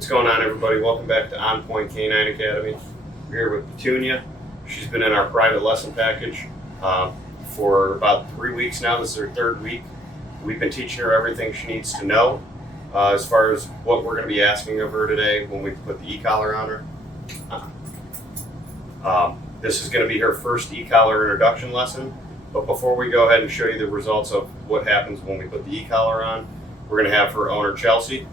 What's going on, everybody? Welcome back to On Point Canine Academy. We're here with Petunia. She's been in our private lesson package for about 3 weeks now. This is her 3rd week. We've been teaching her everything she needs to know as far as what we're going to be asking of her today when we put the e-collar on her. This is going to be her first e-collar introduction lesson. But before we go ahead and show you the results of what happens when we put the e-collar on, we're going to have her owner, Chelsea,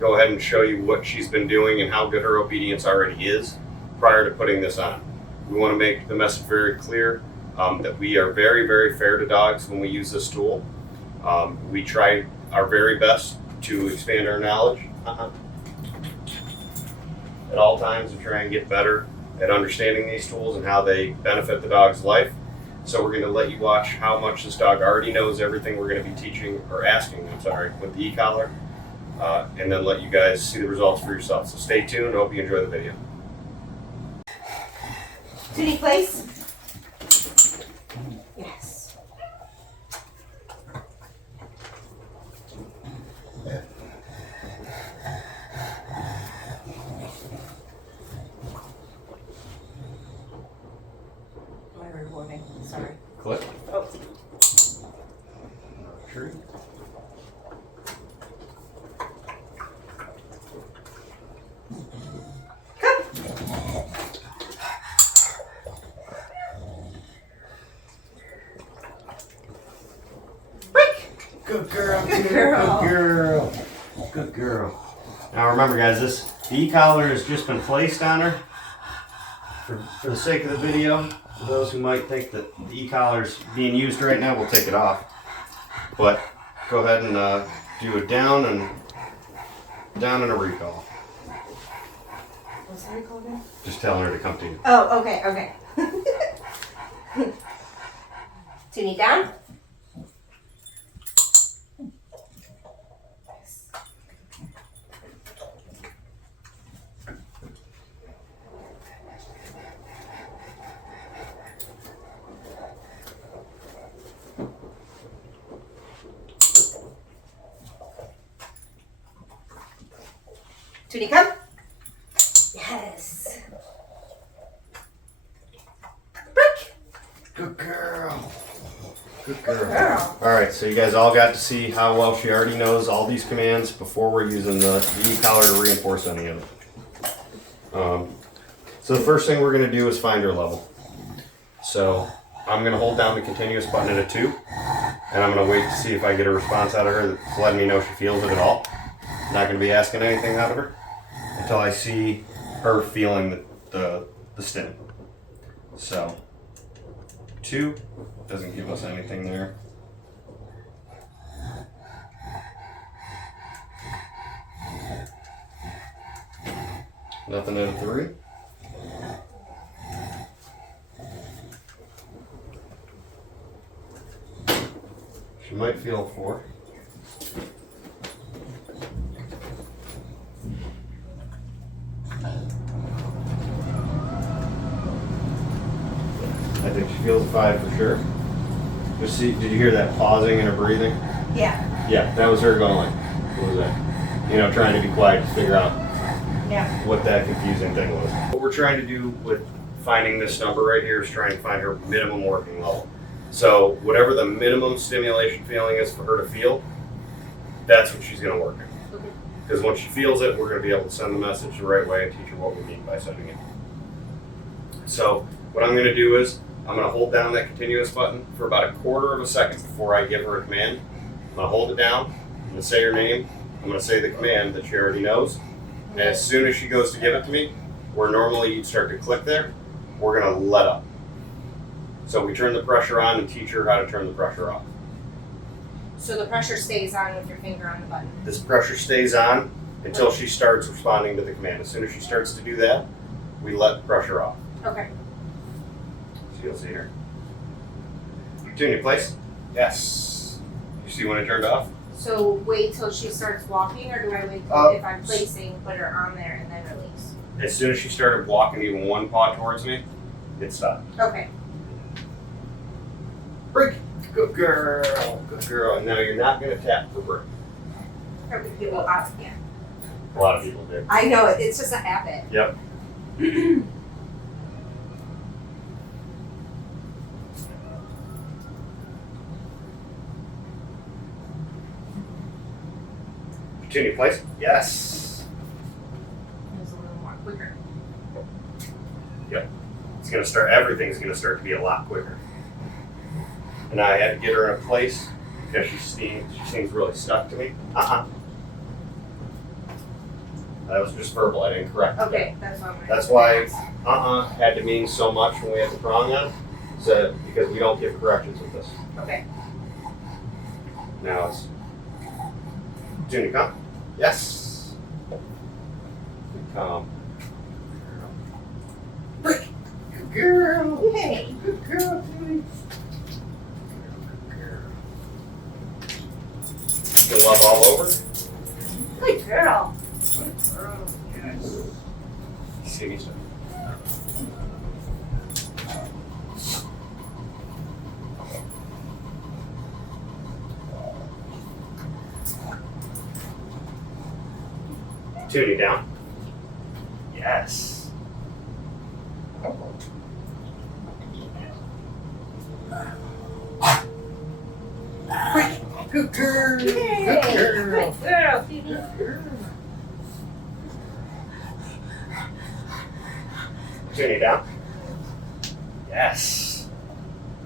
go ahead and show you what she's been doing and how good her obedience already is prior to putting this on. We want to make the message very clear that we are very, very fair to dogs when we use this tool. We try our very best to expand our knowledge at all times and try and get better at understanding these tools and how they benefit the dog's life. So we're going to let you watch how much this dog already knows everything we're going to be teaching or asking, with the e-collar, and then let you guys see the results for yourself. So stay tuned. I hope you enjoy the video. Tunie, place. Yes. Am I recording? Sorry. Click. Oh. True. Good girl, Good girl. Good girl. Good girl. Now remember, guys, this e-collar has just been placed on her. For the sake of the video, for those who might think that the e-collar is being used right now, we'll take it off. But go ahead and do a down and a recall. What's that recall again? Just telling her to come to you. Oh, okay. Tunie, down. Tunie, come. Yes. Break. Good girl. Good girl. Girl. All right, so you guys all got to see how well she already knows all these commands before we're using the e-collar to reinforce any of it. So the first thing we're going to do is find her level. So I'm going to hold down the continuous button at a 2, and I'm going to wait to see if I get a response out of her that's letting me know she feels it at all. I'm not going to be asking anything out of her until I see her feeling the stim. So 2 doesn't give us anything there. Nothing at a 3. She might feel a 4. I think she feels a 5 for sure. Just see, did you hear that pausing in her breathing? Yeah. Yeah, that was her going like, what was that? You know, trying to be quiet to figure out what that confusing thing was. What we're trying to do with finding this number right here is trying to find her minimum working level. So whatever the minimum stimulation feeling is for her to feel, that's what she's going to work in. Because once she feels it, we're going to be able to send the message the right way and teach her what we mean by sending it. So what I'm going to do is I'm going to hold down that continuous button for about a quarter of a second before I give her a command. I'm going to hold it down. I'm going to say her name. I'm going to say the command that she already knows. And as soon as she goes to give it to me, where normally you'd start to click there, we're going to let up. So we turn the pressure on and teach her how to turn the pressure off. So the pressure stays on with your finger on the button. This pressure stays on until she starts responding to the command. As soon as she starts to do that, we let the pressure off. Okay. So you'll see her. Tunie, place. Yes. You see when it turned off? So wait till she starts walking, or do I wait till if I'm placing, put her on there and then release? As soon as she started walking even one paw towards me, it stopped. Okay. Break. Good girl. Good girl. And now you're not going to tap for break. Perfect. Yeah. A lot of people do. I know, it's just a habit. Yep. Tunie, place? Yes. It was a little more quicker. Yep. It's gonna start. Everything's gonna start to be a lot quicker. And I had to get her in a place because she seems really stuck to me. That was just verbal. I didn't correct. Okay, that's what I'm That's why had to mean so much when we had the prong on. So because we don't give corrections with this. Okay. Now it's Tunie, come. Yes. Come. Break. Good girl. Hey. Good girl, Tunie. Good love all over. Good girl. Yes. See me, sir. Tunie down. Yes. Good girl. Good girl. Good girl, Phoebe. Tunie down. Yes.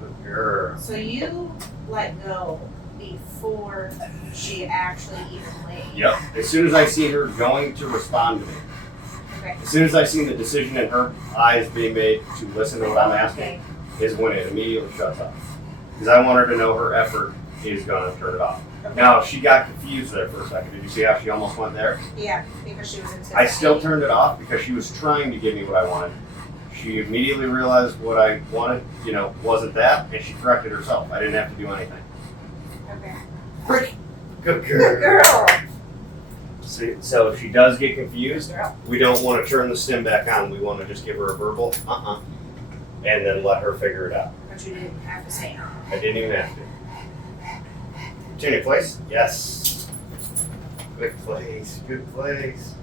Good girl. So you let go before she actually even laid. Yep. As soon as I see her going to respond to me, Okay. as soon as I see the decision in her eyes being made to listen to what I'm asking, is when it immediately shuts off. Because I want her to know her effort is going to turn it off. Okay. Now, she got confused there for a second. Did you see how she almost went there? Yeah, because she was anticipating. I still turned it off because she was trying to give me what I wanted. She immediately realized what I wanted, wasn't that, and she corrected herself. I didn't have to do anything. Okay. Pretty. Good Good girl. See, so if she does get confused, Good girl. we don't want to turn the stim back on. We want to just give her a verbal, and then let her figure it out. But you didn't have to say I didn't even have to. Tunie, place? Yes. Good place. Good place.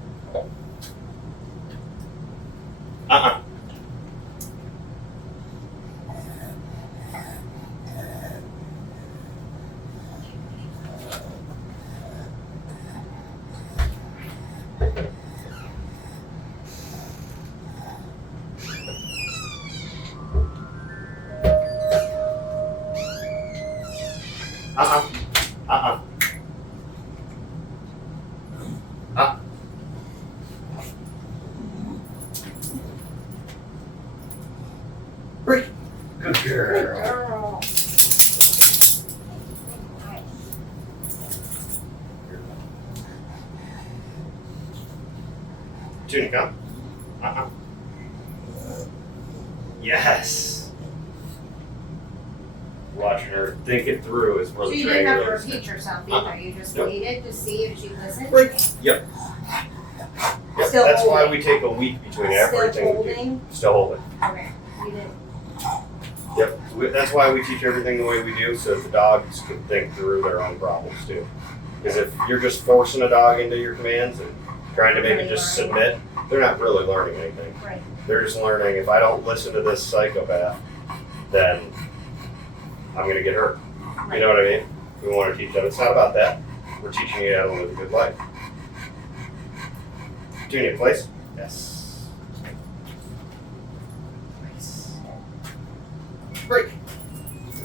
Break. Good Good girl. girl. Tunie, come. Yes. Watching her think it through is where So the you training didn't have to really repeat yourself either. You just Nope. waited to see if she listened. Break. Yep. Still That's why holding. we take a week between Still everything we do. holding. Still holding. Okay. You didn't. Yep. That's why we teach everything the way we do, so the dogs can think through their own problems too. Because if you're just forcing a dog into your commands and trying to make it just submit, they're not really learning anything. Right. They're just learning, if I don't listen to this psychopath, then I'm going to get hurt. You know what I mean? We want to teach them. It's not about that. We're teaching you how to live a good life. Tunie, place? Yes. Nice. Break.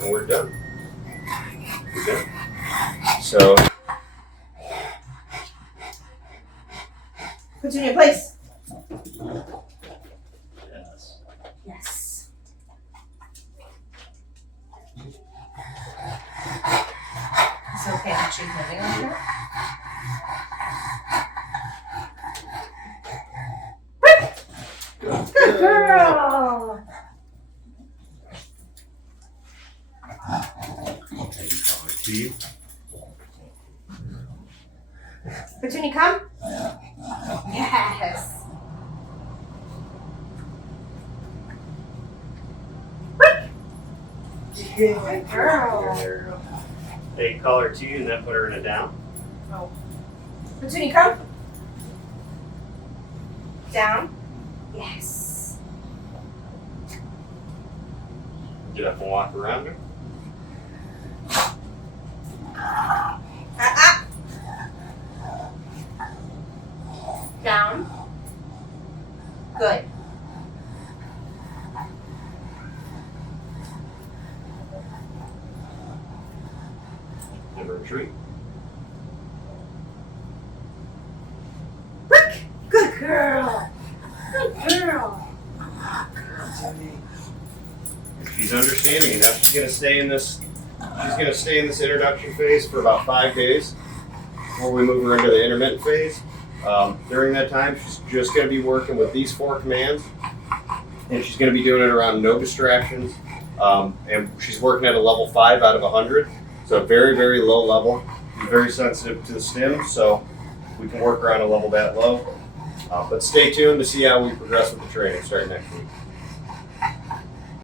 And we're done. We're done. So, Petunia, place. yes. Yes. It's okay that she's living with her. Good girl. Steve. Petunia, come. Yes. Good girl. They call her T and then put her in a down. Petunia, come. Down. Yes. Get up and walk around her. Up. Down. Good. Give her a treat. Rick. Good girl. Good girl. She's understanding. Now she's gonna stay in this. She's gonna stay in this introduction phase for about 5 days before we move her into the intermittent phase. During that time, she's just gonna be working with these 4 commands, and she's gonna be doing it around no distractions. And she's working at a level 5 out of 100, so very, very low level. She's very sensitive to the stim, so we can work her on a level that low. But stay tuned to see how we progress with the training starting next week.